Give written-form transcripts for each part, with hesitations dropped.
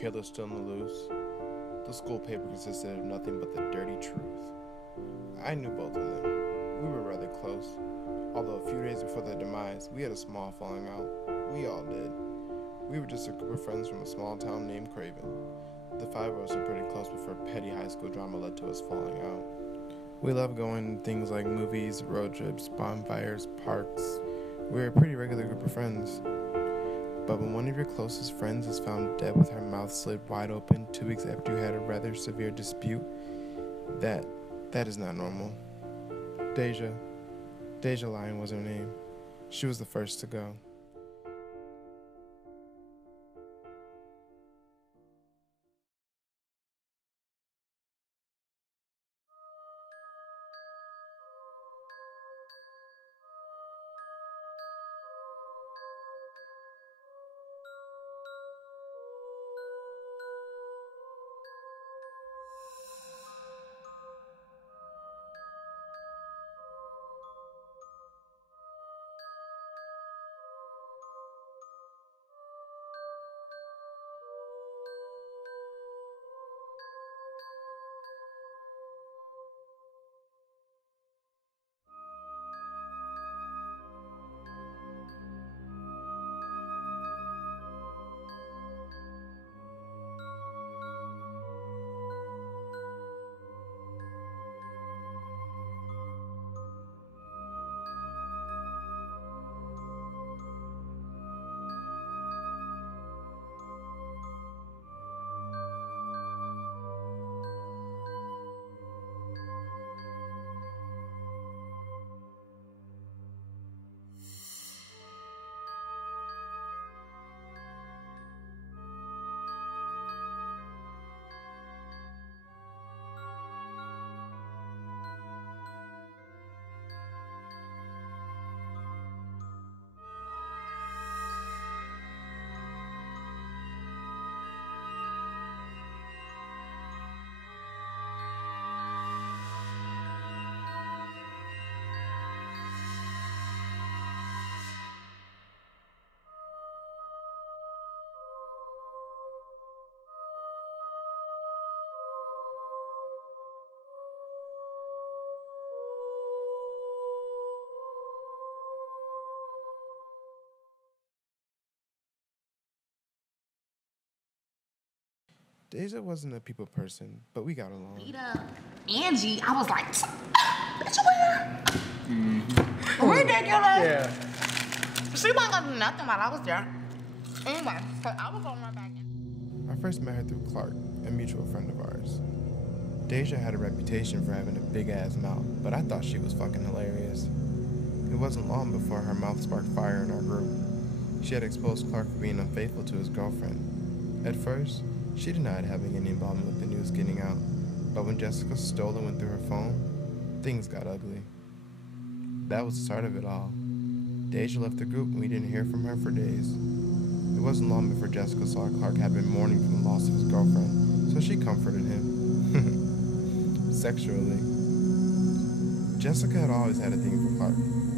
Killer still on the loose. The school paper consisted of nothing but the dirty truth. I knew both of them. We were rather close. Although a few days before their demise, we had a small falling out. We all did. We were just a group of friends from a small town named Craven. The five of us were pretty close before petty high school drama led to us falling out. We loved going to things like movies, road trips, bonfires, parks. We were a pretty regular group of friends. But when one of your closest friends is found dead with her mouth slit wide open 2 weeks after you had a rather severe dispute, that is not normal. Deja Lyon was her name. She was the first to go. Deja wasn't a people person, but we got along. Angie, I was like, bitch, where? Ridiculous. Yeah. She wasn't gonna do nothing while I was there. Anyway, so I was gonna run back in. I first met her through Clark, a mutual friend of ours. Deja had a reputation for having a big-ass mouth, but I thought she was fucking hilarious. It wasn't long before her mouth sparked fire in our group. She had exposed Clark for being unfaithful to his girlfriend. At first, she denied having any involvement with the news getting out, but when Jessica stole and went through her phone, things got ugly. That was the start of it all. Deja left the group and we didn't hear from her for days. It wasn't long before Jessica saw Clark had been mourning from the loss of his girlfriend, so she comforted him. Sexually. Jessica had always had a thing for Clark.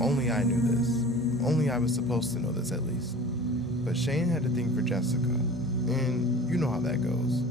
Only I knew this. Only I was supposed to know this at least. But Shane had a thing for Jessica, and you know how that goes.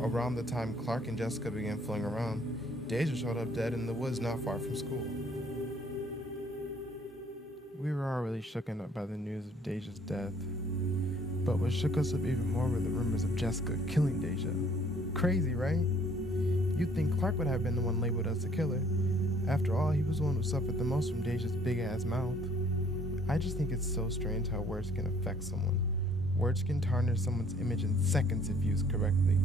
Around the time Clark and Jessica began fooling around, Deja showed up dead in the woods not far from school. We were already shooken up by the news of Deja's death, but what shook us up even more were the rumors of Jessica killing Deja. Crazy, right? You'd think Clark would have been the one labeled as the killer. After all, he was the one who suffered the most from Deja's big-ass mouth. I just think it's so strange how words can affect someone. Words can tarnish someone's image in seconds if used correctly.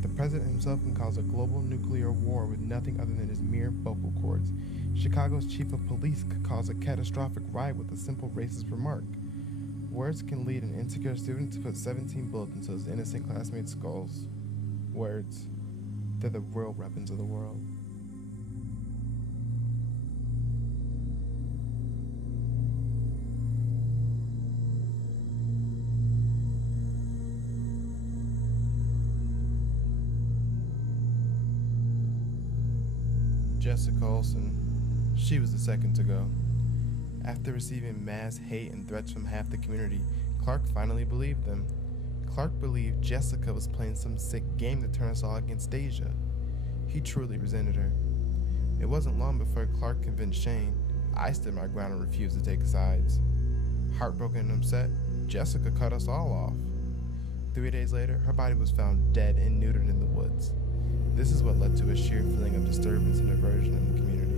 The president himself can cause a global nuclear war with nothing other than his mere vocal cords. Chicago's chief of police could cause a catastrophic riot with a simple racist remark. Words can lead an insecure student to put 17 bullets into his innocent classmates' skulls. Words. They're the real weapons of the world. Jessica Olsen, she was the second to go. After receiving mass hate and threats from half the community, Clark finally believed them. Clark believed Jessica was playing some sick game to turn us all against Deja. He truly resented her. It wasn't long before Clark convinced Shane. I stood my ground and refused to take sides. Heartbroken and upset, Jessica cut us all off. 3 days later, her body was found dead and neutered in the woods. This is what led to a sheer feeling of disturbance and aversion in the community.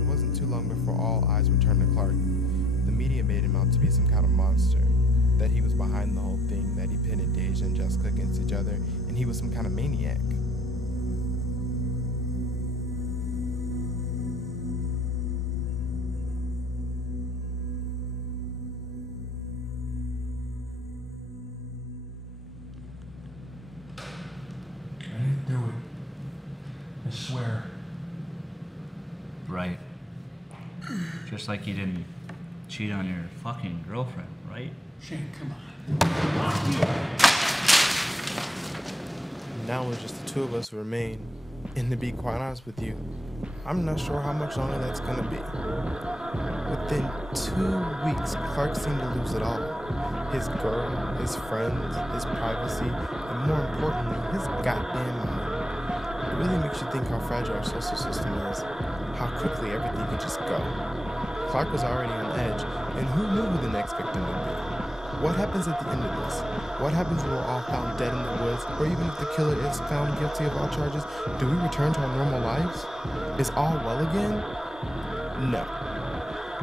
It wasn't too long before all eyes were turned to Clark. The media made him out to be some kind of monster, that he was behind the whole thing, that he pitted Deja and Jessica against each other, and he was some kind of maniac. Do it. I swear. Right. Just like you didn't cheat on your fucking girlfriend, right? Shane, come on. Now it's just the two of us who remain. And to be quite honest with you, I'm not sure how much longer that's gonna be. Within 2 weeks, Clark seemed to lose it all. His girl, his friends, his privacy, and more importantly, his goddamn mind. It really makes you think how fragile our social system is, how quickly everything could just go. Clark was already on edge, and who knew who the next victim would be? What happens at the end of this? What happens when we're all found dead in the woods, or even if the killer is found guilty of all charges? Do we return to our normal lives? Is all well again? No.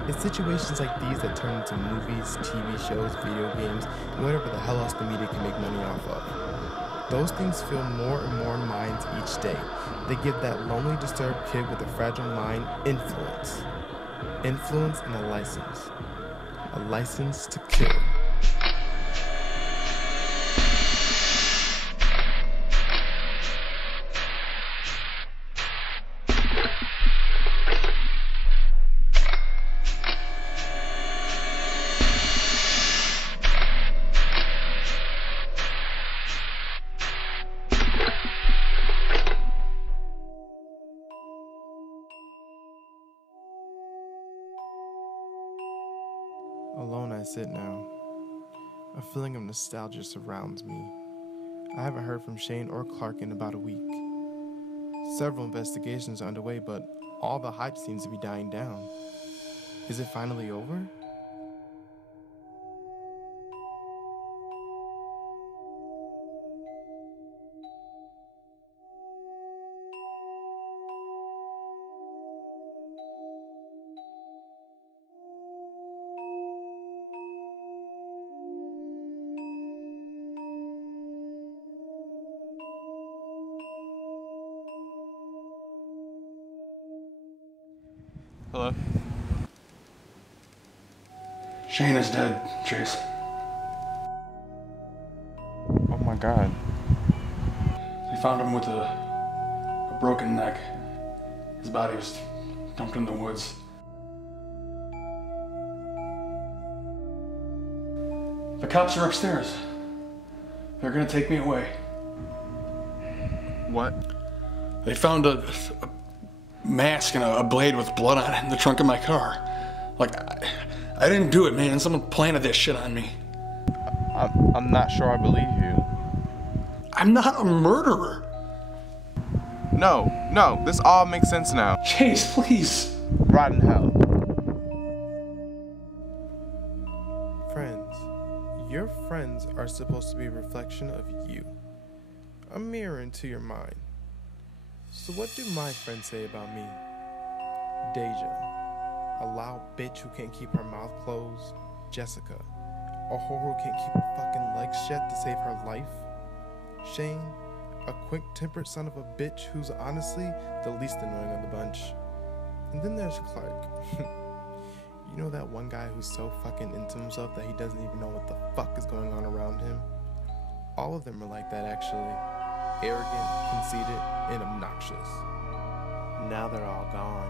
It's situations like these that turn into movies, TV shows, video games, and whatever the hell else the media can make money off of. Those things fill more and more minds each day. They give that lonely, disturbed kid with a fragile mind influence. Influence and a license. A license to kill. Alone I sit now. A feeling of nostalgia surrounds me. I haven't heard from Shane or Clark in about a week. Several investigations are underway, but all the hype seems to be dying down. Is it finally over? Hello? Shane is dead, Chase. Oh my god. They found him with a broken neck. His body was dumped in the woods. The cops are upstairs. They're gonna take me away. What? They found a mask and a blade with blood on it in the trunk of my car. Like, I didn't do it, man. Someone planted this shit on me. I'm not sure I believe you. I'm not a murderer. No, this all makes sense now. Chase, please. Rotten hell. Friends. Your friends are supposed to be a reflection of you. A mirror into your mind. So what do my friends say about me? Deja, a loud bitch who can't keep her mouth closed. Jessica, a whore who can't keep her fucking legs shut to save her life. Shane, A quick-tempered son of a bitch who's honestly the least annoying of the bunch. And then there's Clark. You know that one guy who's so fucking into himself that he doesn't even know what the fuck is going on around him? All of them are like that, actually. Arrogant, conceited, and obnoxious. Now they're all gone.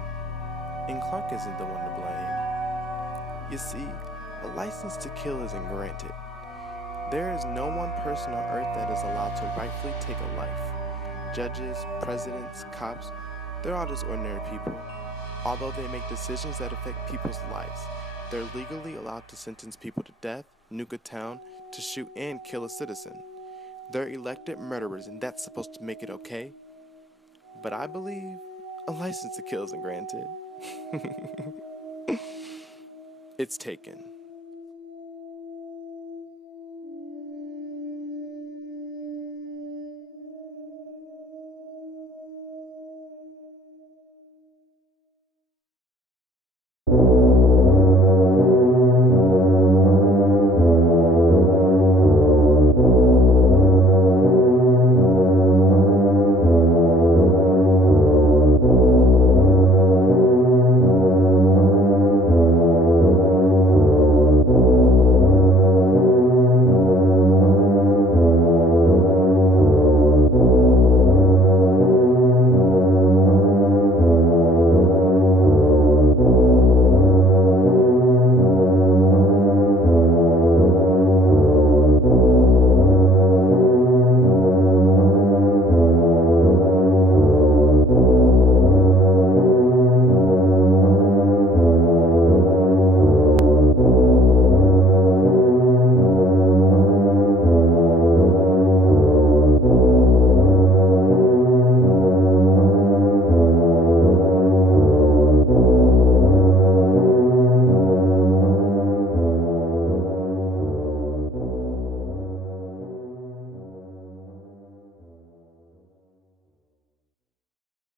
And Clark isn't the one to blame. You see, a license to kill isn't granted. There is no one person on earth that is allowed to rightfully take a life. Judges, presidents, cops, they're all just ordinary people. Although they make decisions that affect people's lives, they're legally allowed to sentence people to death, nuke a town, to shoot and kill a citizen. They're elected murderers, and that's supposed to make it okay. But I believe a license to kill isn't granted. It's taken.